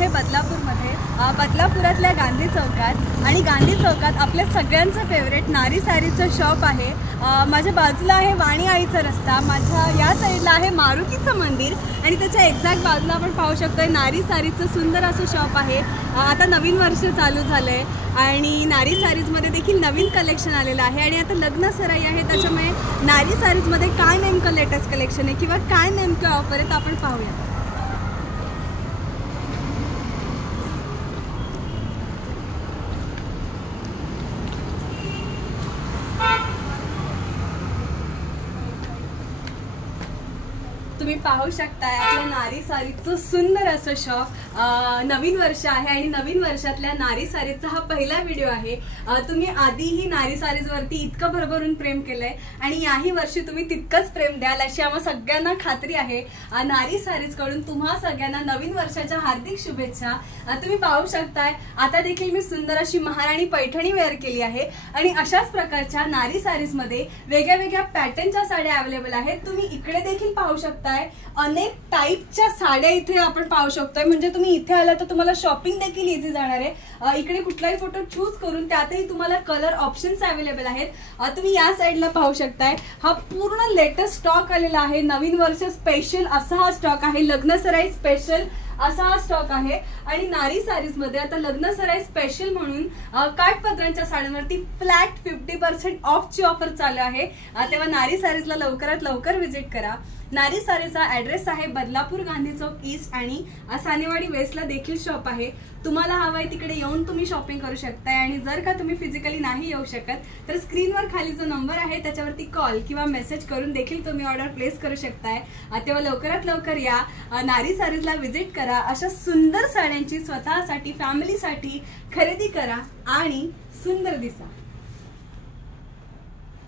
आहे बदलापूरमध्ये, बदलापुरातल्या गांधी चौकात. आणि गांधी चौकात आपल्या सगळ्यांचं फेवरेट नारी सारीचं शॉप आहे. माझ्या बाजूला आहे वाणी आईचा रस्ता, माझ्या या साईडला आहे मारुतीचं मंदिर आणि त्याच्या एक्झॅक्ट बाजूला आपण पाहू शकतोय नारी सारीचं सुंदर असं शॉप आहे. आता नवीन वर्ष चालू झालं आहे आणि नारी सारीजमध्ये देखील नवीन कलेक्शन आलेलं आहे आणि आता लग्न सराई आहे, त्याच्यामुळे नारी सारीजमध्ये काय नेमकं लेटेस्ट कलेक्शन आहे किंवा काय नेमकं ऑफर आहे तर आपण पाहूया. तुम्ही पाहू शकताय आपल्या नारी सारीचं सुंदर असं शॉप. नवीन वर्ष आहे आणि नवीन वर्षातल्या नारी सारीचा हा पहिला व्हिडिओ आहे. तुम्ही आधीही नारी सारीजवरती इतकं भरभरून प्रेम केलंय आणि याही वर्षी तुम्ही तितकंच प्रेम द्याल अशी आम्हा सगळ्यांना खात्री आहे. नारी सारीजकडून तुम्हा सगळ्यांना नवीन वर्षाच्या हार्दिक शुभेच्छा. तुम्ही पाहू शकताय आता देखील मी सुंदर अशी महाराणी पैठणी वेअर केली आहे आणि अशाच प्रकारच्या नारी सारीजमध्ये वेगळ्या वेगळ्या पॅटर्नच्या साड्या अवेलेबल आहेत. तुम्ही इकडे देखील पाहू शकता अनेक टाईपच्या साड्या इथे आपण पाहू शकतोय. म्हणजे तुम्ही इथे आला तर तुम्हाला शॉपिंग देखील इझी जाणार आहे. इकडे कुठलाही फोटो चूज करून त्यातही तुम्हाला कलर ऑप्शन्स अवेलेबल आहेत. तुम्ही या साईडला पाहू शकताय हा पूर्ण लेटेस्ट स्टॉक आलेला आहे. नवीन वर्ष स्पेशल असा हा स्टॉक आहे. लग्न सराई स्पेशल असा हा स्टॉक आहे आणि नारी सारीज मध्ये आता लग्न सराई स्पेशल म्हणून काठपदरांच्या साड्यांवरती फ्लॅट 50% ऑफची ऑफर चालू आहे. तेव्हा नारी सारीजला लवकरात लवकर व्हिजिट करा. नारी सारीचा ऍड्रेस आहे बदलापूर गांधी चौक ईस्ट आणि सानेवाडी वेस्टला देखील शॉप आहे. तुम्हाला हवंय तिकडे येऊन तुम्ही शॉपिंग करू शकताय आणि जर का तुम्ही फिजिकली नाही येऊ शकत तर स्क्रीनवर खाली जो नंबर आहे त्याच्यावरती कॉल किंवा मेसेज करून देखील तुम्ही ऑर्डर प्लेस करू शकताय. तेव्हा लवकरात लवकर या, नारी सारीजला व्हिजिट करा. अशा सुंदर साड्यांची स्वतःसाठी फॅमिलीसाठी खरेदी करा आणि सुंदर दिसा.